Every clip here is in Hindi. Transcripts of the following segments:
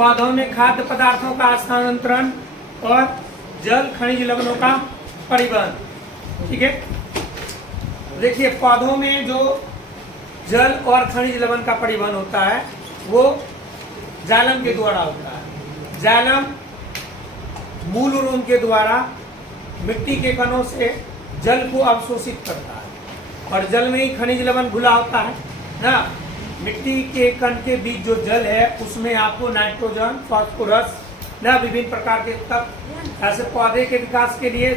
पौधों में खाद्य पदार्थों का स्थानांतरण और जल खनिज लवणों का परिवहन। ठीक है, देखिए पौधों में जो जल और खनिज लवण का परिवहन होता है वो जालम के द्वारा होता है। जालम मूल रोम के द्वारा मिट्टी के कणों से जल को अवशोषित करता है और जल में ही खनिज लवण घुला होता है ना। मिट्टी के कण के बीच जो जल है उसमें आपको नाइट्रोजन, फास्फोरस ना विभिन्न प्रकार के तत्व, ऐसे पौधे के विकास के लिए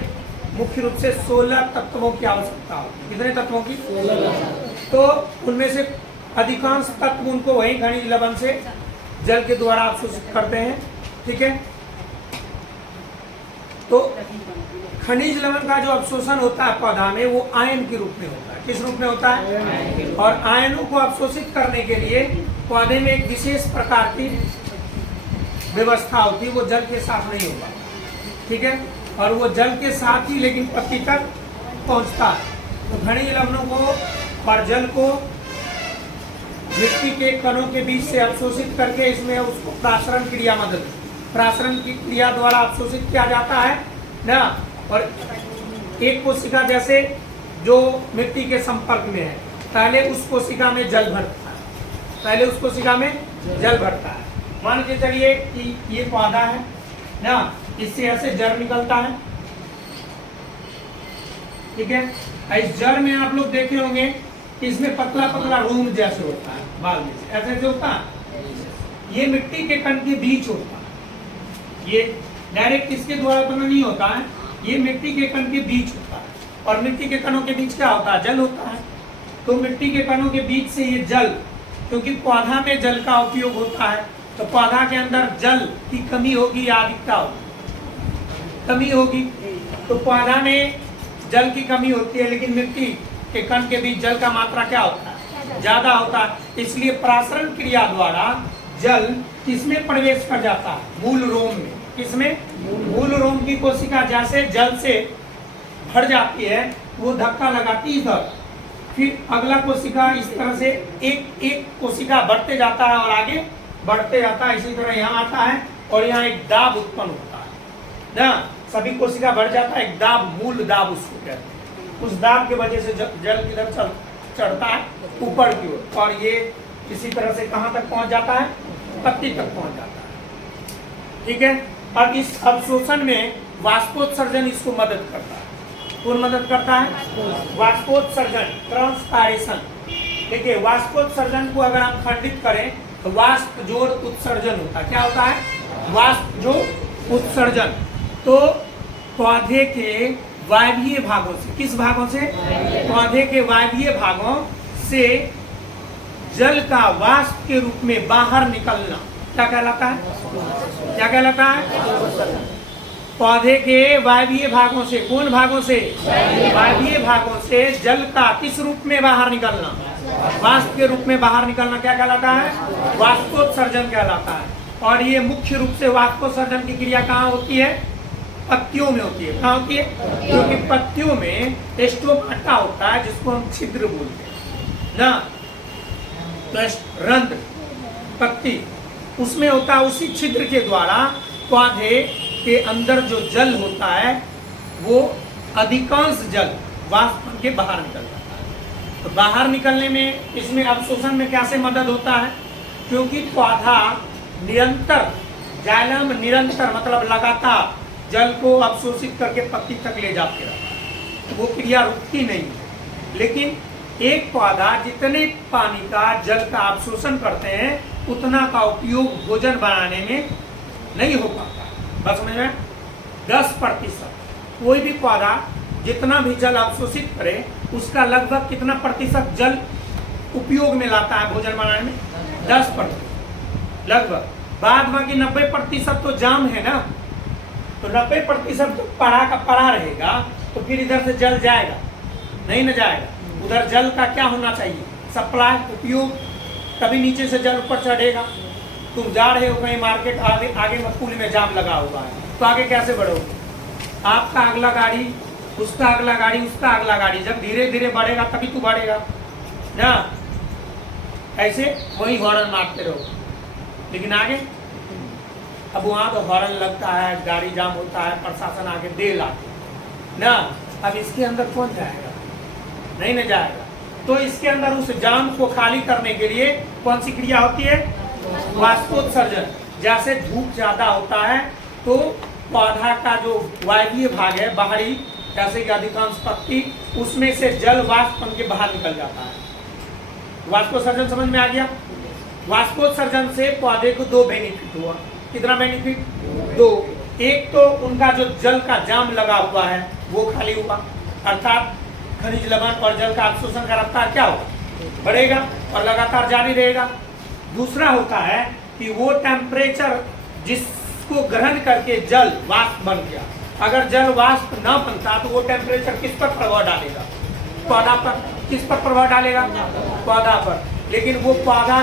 मुख्य रूप से 16 तत्वों की आवश्यकता होती है। कितने तत्वों की? 16। तो उनमें से अधिकांश तत्व उनको वही खनिज लवण से जल के द्वारा अवशोषित करते हैं। ठीक है, तो खनिज लवण का जो अवशोषण होता है पौधा में वो आयन के रूप में होता है। किस रूप में होता है? और आयनों को अवशोषित करने के लिए पौधे में एक विशेष प्रकार की व्यवस्था होती है, वो जल के साथ नहीं होगा। ठीक है, और वो जल के साथ ही लेकिन पत्ती तक पहुंचता है। तो खनिज लवणों को और जल को मिट्टी के कणों के बीच से अवशोषित करके इसमें उसको प्रासरण क्रिया मदद, प्रासरण की क्रिया द्वारा अवशोषित किया जाता है ना। और एक कोशिका जैसे जो मिट्टी के संपर्क में है, पहले उस कोशिका में जल भरता है, पहले उस कोशिका में जल भरता है। मान के चलिए कि ये पौधा है ना, इससे ऐसे जड़ निकलता है। ठीक है, इस जड़ में आप लोग देखे होंगे कि इसमें पतला पतला रूम जैसे होता है, बाल में ऐसे जो होता है, ये मिट्टी के कण के बीच होता है। ये डायरेक्ट इसके द्वारा उत्पन्न नहीं होता है, ये मिट्टी के कण के बीच होता है। और मिट्टी के कणों के बीच क्या होता है? जल होता है। तो मिट्टी के कणों के बीच से ये जल, क्योंकि पौधा में जल का उपयोग होता है तो पौधा के अंदर जल की कमी होगी या अधिकता होगी? कमी होगी। तो पौधा में जल की कमी होती है लेकिन मिट्टी के कण के बीच जल का मात्रा क्या होता है? ज्यादा होता है। इसलिए प्रासरण क्रिया द्वारा जल किसमें प्रवेश कर जाता है? मूल रोम में। किसमें? मूल रोम की कोशिका जैसे जल से भर जाती है वो धक्का लगाती इधर, फिर अगला कोशिका इस तरह से एक एक कोशिका बढ़ते जाता है और आगे बढ़ते जाता है। इसी तरह यहाँ आता है और यहाँ एक दाब उत्पन्न होता है ना। सभी कोशिका बढ़ जाता है, एक दाब, मूल दाब उसको कहते हैं। उस दाब की वजह से जल किधर चढ़ता है? ऊपर की ओर, और ये इसी तरह से कहाँ तक पहुंच जाता है? पत्ती तक पहुंच जाता है। ठीक है, अब इस अवशोषण में वाष्पोत्सर्जन इसको मदद करता है। कौन मदद करता है? वाष्पोत्सर्जन, ट्रांसपायरेशन। देखिए वाष्पोत्सर्जन को अगर हम खंडित करें तो वाष्प जोड़ उत्सर्जन होता है। क्या होता है? वाष्प जोड़ उत्सर्जन। तो पौधे के वायवीय भागों से, किस भागों से? पौधे के वायवीय भागों से जल का वाष्प के रूप में बाहर निकलना क्या कहलाता है? क्या कहलाता है? पौधे के वायवीय भागों से, कौन भागों से? वायवीय भागों से जल का किस रूप में बाहर निकलना? वाष्प के रूप में बाहर निकलना क्या कहलाता है? वाष्पोत्सर्जन कहलाता है। और ये मुख्य रूप से वाष्पोत्सर्जन की क्रिया कहाँ होती है? पत्तियों में होती है। कहाँ होती है? क्योंकि पत्तियों में स्टोमाटा होता है जिसको हम छिद्र बोलते हैं ना, रंध्र, पत्ती उसमें होता है। उसी छिद्र के द्वारा पौधे के अंदर जो जल होता है वो अधिकांश जल वाष्प बन के बाहर निकल जाता है। तो बाहर निकलने में इसमें अवशोषण में कैसे मदद होता है? क्योंकि पौधा निरंतर, जाइलम निरंतर मतलब लगातार जल को अवशोषित करके पत्ती तक ले जाते रहता है, तो वो क्रिया रुकती नहीं है। लेकिन एक पौधा जितने पानी का, जल का अवशोषण करते हैं उतना का उपयोग भोजन बनाने में नहीं हो पाता। बस समझ में? 10%। कोई भी पौधा जितना भी जल अवशोषित करे उसका लगभग कितना प्रतिशत जल उपयोग में लाता है भोजन बनाने में? 10% लगभग। बाद बाकी 90% तो जाम है ना। तो 90% तो पड़ा का पड़ा रहेगा तो फिर इधर से जल जाएगा नहीं, न जाएगा। उधर जल का क्या होना चाहिए? सप्लाई, उपयोग। कभी नीचे से जल ऊपर चढ़ेगा। तुम जा रहे हो कहीं मार्केट, आगे पुल में जाम लगा हुआ है तो आगे कैसे बढ़ोगे? आपका अगला गाड़ी, उसका अगला गाड़ी, उसका अगला गाड़ी, जब धीरे धीरे बढ़ेगा तभी तो बढ़ेगा ना। ऐसे वही हॉर्न मारते रहो, लेकिन आगे अब वहाँ तो हॉर्न लगता है, गाड़ी जाम होता है, प्रशासन आके दे लाते ना। अब इसके अंदर कौन जाएगा? नहीं न जाएगा। तो इसके अंदर उस जाम को खाली करने के लिए कौन सी क्रिया होती है? वाष्पोत्सर्जन। जैसे धूप ज्यादा होता है तो पौधा का जो वायवीय भाग है बाहरी, जैसे कि अधिकांश पत्ती, उसमें से जल वाष्प बन के बाहर निकल जाता है। वाष्पोत्सर्जन समझ में आ गया? वाष्पोत्सर्जन से पौधे को दो बेनिफिट हुआ। कितना बेनिफिट? दो। एक तो उनका जो जल का जाम लगा हुआ है वो खाली हुआ, अर्थात खनिज लवण और जल का अवशोषण का रफ्तार क्या होगा? बढ़ेगा और लगातार जारी रहेगा। दूसरा होता है कि वो टेम्परेचर जिसको ग्रहण करके जल वाष्प बन गया, अगर जल वाष्प न बनता तो वो टेम्परेचर किस पर प्रभाव डालेगा? पौधा पर। किस पर प्रभाव डालेगा? पौधा पर। लेकिन वो पौधा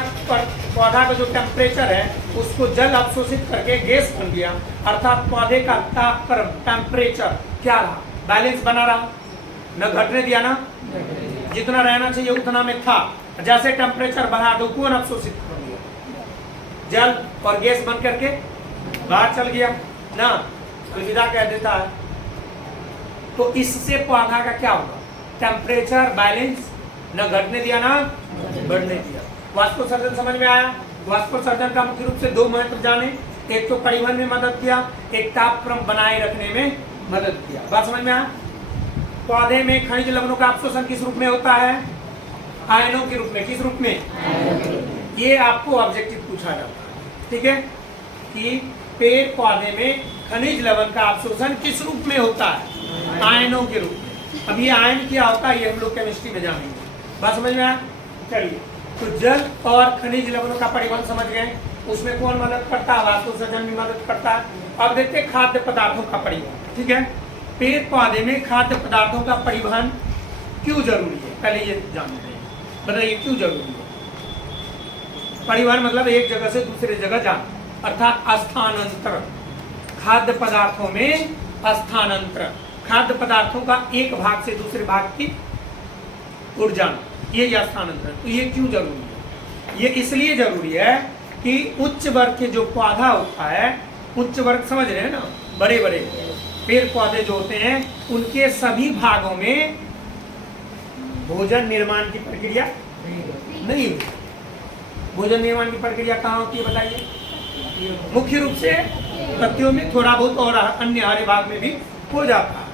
का जो टेम्परेचर है उसको जल अवशोषित करके गैस बन गया, अर्थात पौधे का तापक्रम टेम्परेचर क्या रहा? बैलेंस बना रहा, न घटने दिया ना, जितना रहना चाहिए उतना में था। जैसे टेम्परेचर बढ़ा तो कौन अवशोषित कर दिया? जल, और गैस बन करके बाहर चल गया ना, अलविदा कह देता है। तो इससे पौधा का क्या होगा? टेम्परेचर बैलेंस न घटने दिया ना बढ़ने दिया। वाष्पोत्सर्जन समझ में आया? वाष्पोत्सर्जन का मुख्य रूप से दो महत्व जाने, एक तो परिवहन में मदद किया, एक तापक्रम बनाए रखने में मदद किया। बात समझ में आया? पौधे में खनिज लवणों का अवशोषण किस रूप में होता है? आयनों के रूप में। किस रूप में? ये आपको ऑब्जेक्टिव पूछा जाता है, ठीक है, कि पेड़ पौधे में खनिज लवण का अवशोषण किस रूप में होता है? आयनों के रूप में। अब ये आयन क्या होता है ये हम लोग केमिस्ट्री में जानेंगे। बात समझ में आया? चलिए, तो जल और खनिज लवणों का परिवहन समझ गए, उसमें कौन मदद करता है? वाष्पोत्सर्जन भी मदद करता है। अब देखते हैं खाद्य पदार्थों का परिवहन, ठीक है। पेड़ पौधे में खाद्य पदार्थों का परिवहन क्यों जरूरी है? पहले ये जानते हैं, बताइए क्यों जरूरी है? परिवहन मतलब एक जगह से दूसरे जगह जाना, अर्थात स्थानांतरण। खाद्य पदार्थों में स्थानांतरण, खाद्य पदार्थों का एक भाग से दूसरे भाग की ओर जाना, ये स्थानांतरण। तो ये क्यों जरूरी है? ये इसलिए जरूरी है कि उच्च वर्ग के जो पौधा होता है, उच्च वर्ग समझ रहे हैं ना, बड़े बड़े पेड़ पौधे जो होते हैं, उनके सभी भागों में भोजन निर्माण की प्रक्रिया नहीं होती। भोजन निर्माण की प्रक्रिया कहाँ होती है बताइए? मुख्य रूप से पत्तियों में, थोड़ा बहुत और अन्य हरे भाग में भी हो जाता है।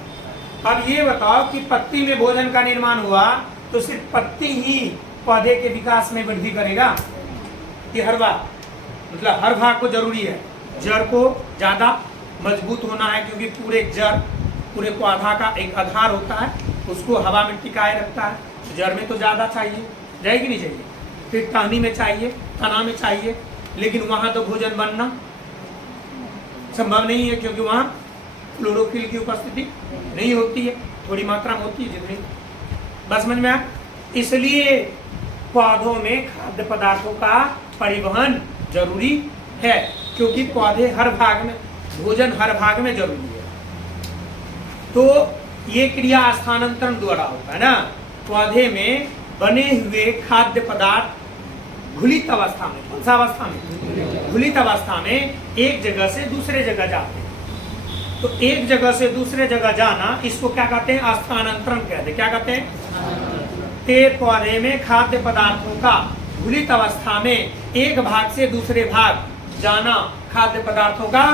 अब ये बताओ कि पत्ती में भोजन का निर्माण हुआ तो सिर्फ पत्ती ही पौधे के विकास में वृद्धि करेगा कि हर भाग? मतलब हर भाग को जरूरी है। जड़ को ज्यादा मजबूत होना है क्योंकि पूरे जड़, पूरे पौधा का एक आधार होता है, उसको हवा में टिकाए रखता है। जड़ में तो ज्यादा चाहिए, जाएगी नहीं चाहिए, फिर टहनी में चाहिए, तना में चाहिए, लेकिन वहां तो भोजन बनना संभव नहीं है क्योंकि वहां क्लोरोफिल की उपस्थिति नहीं होती है, थोड़ी मात्रा में होती है जितनी। बस समझ में आया? इसलिए पौधों में खाद्य पदार्थों का परिवहन जरूरी है, क्योंकि पौधे हर भाग में, भोजन हर भाग में जरूरी है। तो ये क्रिया स्थानांतरण द्वारा होता है ना। पौधे में बने हुए खाद्य पदार्थ घुलित अवस्था में, कौन सा अवस्था में? घुलित अवस्था में एक जगह से दूसरे जगह जाते हैं। तो एक जगह से दूसरे जगह जाना, इसको क्या कहते हैं? स्थानांतरण कहते हैं। क्या कहते हैं? पेड़ पौधे में खाद्य पदार्थों का घुलित अवस्था में एक भाग से दूसरे भाग जाना खाद्य पदार्थों का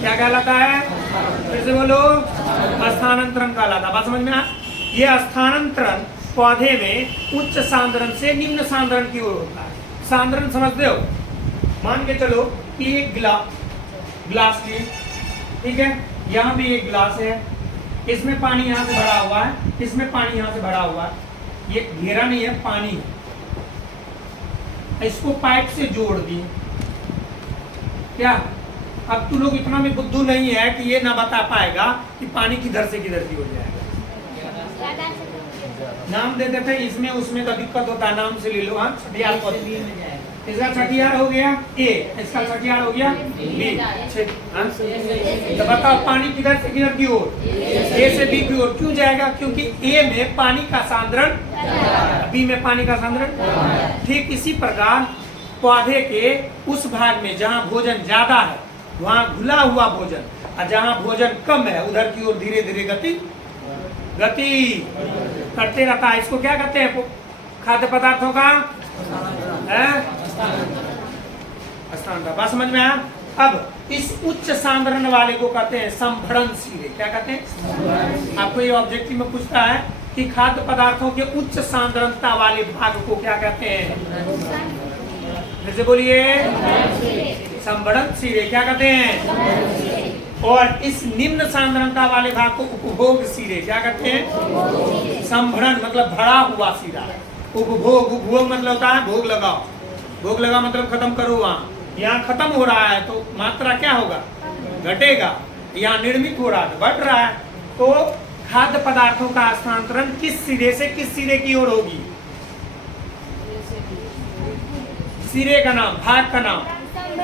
क्या कहलाता है? फिर से बोलो, स्थानांतरण कहलाता है। बात समझ में आया? ये स्थानांतरण पौधे में उच्च सांद्रण से निम्न सांद्रण की ओर होता है। सांद्रण समझते हो? मान के चलो कि एक गिलास लिए, ठीक है, यहाँ भी एक गिलास है, इसमें पानी यहाँ से भरा हुआ है, इसमें पानी यहाँ से भरा हुआ है, ये घेरा नहीं है, पानी है। इसको पाइप से जोड़ दिए, क्या? अब तू लोग इतना में बुद्धू नहीं है कि ये ना बता पाएगा कि पानी किधर से किधर की हो जाएगा। नाम दे देते, इसमें उसमें का दिक्कत होता है, नाम से ले लो। हाँ, छठियार पौधे, इसका छठियार हो गया ए, इसका छठियार हो गया बी। तो बताओ पानी किधर से किधर की ओर? ए से बी की ओर। क्यों जाएगा? क्योंकि ए में पानी का सांद्रण, बी में पानी का सांद्रण। ठीक इसी प्रकार पौधे के उस भाग में जहाँ भोजन ज्यादा है, वहां घुला हुआ भोजन, और जहां भोजन कम है उधर की ओर धीरे धीरे गति करते रहता है। इसको क्या कहते हैं? खाद्य पदार्थों का स्थानांतरण। बात समझ में आया? अब इस उच्च सांद्रण वाले को कहते हैं संभरण सिरे। क्या कहते हैं? आपको ये ऑब्जेक्टिव में पूछता है कि खाद्य पदार्थों के उच्च सांद्रता वाले भाग को क्या कहते हैं? जैसे बोलिए, संभरण सिरे। क्या कहते हैं? और इस निम्न सांद्रता वाले भाग को उपभोग सिरे। क्या कहते हैं? संभरण मतलब भरा हुआ सिरा। उपभोग, उपभोग मतलब होता है भोग लगाओ, भोग लगा मतलब खत्म करो। वहाँ यहाँ खत्म हो रहा है तो मात्रा क्या होगा? घटेगा। यहाँ निर्मित हो रहा है, बढ़ रहा है। तो खाद्य पदार्थों का स्थानांतरण किस सिरे से किस सिरे की ओर होगी? सिरे का नाम, भाग का नाम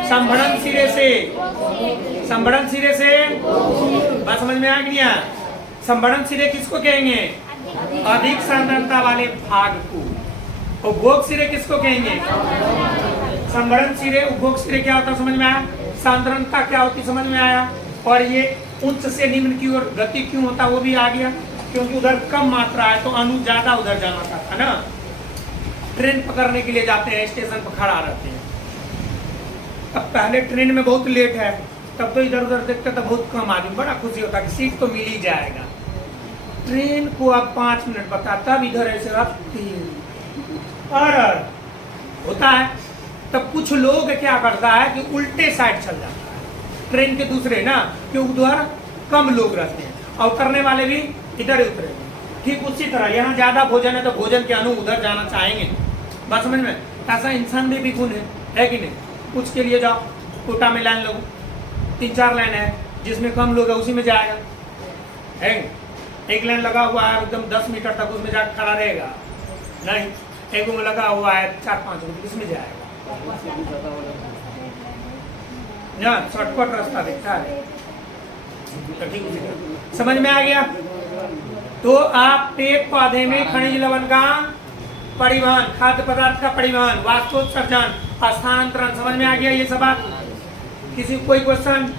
संभरण सिरे से। संभरण सिरे से बात समझ में आ गया? संभरण सिरे किसको कहेंगे? अधिक सांद्रता वाले भाग को। और उपभोग सिरे किसको कहेंगे? संभरण सिरे, उपभोग सिरे क्या होता है समझ में आया? सांद्रता क्या होती समझ में आया? और ये उच्च से निम्न की ओर गति क्यों होता वो भी आ गया, क्योंकि उधर कम मात्रा है तो अणु ज्यादा उधर जाना चाहता है ना। ट्रेन पकड़ने के लिए जाते हैं, स्टेशन पर खड़ा रहते हैं। अब पहले ट्रेन में बहुत लेट है, तब तो इधर उधर देखते तो बहुत कम आदमी, बड़ा खुशी होता कि सीट तो मिल ही जाएगा। ट्रेन को अब 5 मिनट बता, तब इधर ऐसे और होता है। तब कुछ लोग क्या करता है कि उल्टे साइड चल जाता है ट्रेन के दूसरे ना, क्योंकि उधर कम लोग रहते हैं और उतरने वाले भी इधर ही उतरेंगे। ठीक उसी तरह यहाँ ज्यादा भोजन है तो भोजन के अणु उधर जाना चाहेंगे। बात समझ में? ऐसा इंसान में भी गुण है कि नहीं? कुछ के लिए जाओ, कोटा में लाइन लगो, 3-4 लाइन है, जिसमें कम लोग है उसी में जाएगा, है? एक लाइन लगा हुआ है एकदम 10 मीटर तक, उसमें जाकर खड़ा रहेगा नहीं। एक में लगा हुआ है 4-5 मीटर, इसमें जाएगा। शॉर्टकट रास्ता दिखता है। समझ में आ गया? तो आप पेड़ पौधे में खनिज लवण का परिवहन, खाद्य पदार्थ का परिवहन, वास्तोत्सर्जन, स्थानांतरण, समझ में आ गया ये सब बात? किसी कोई क्वेश्चन?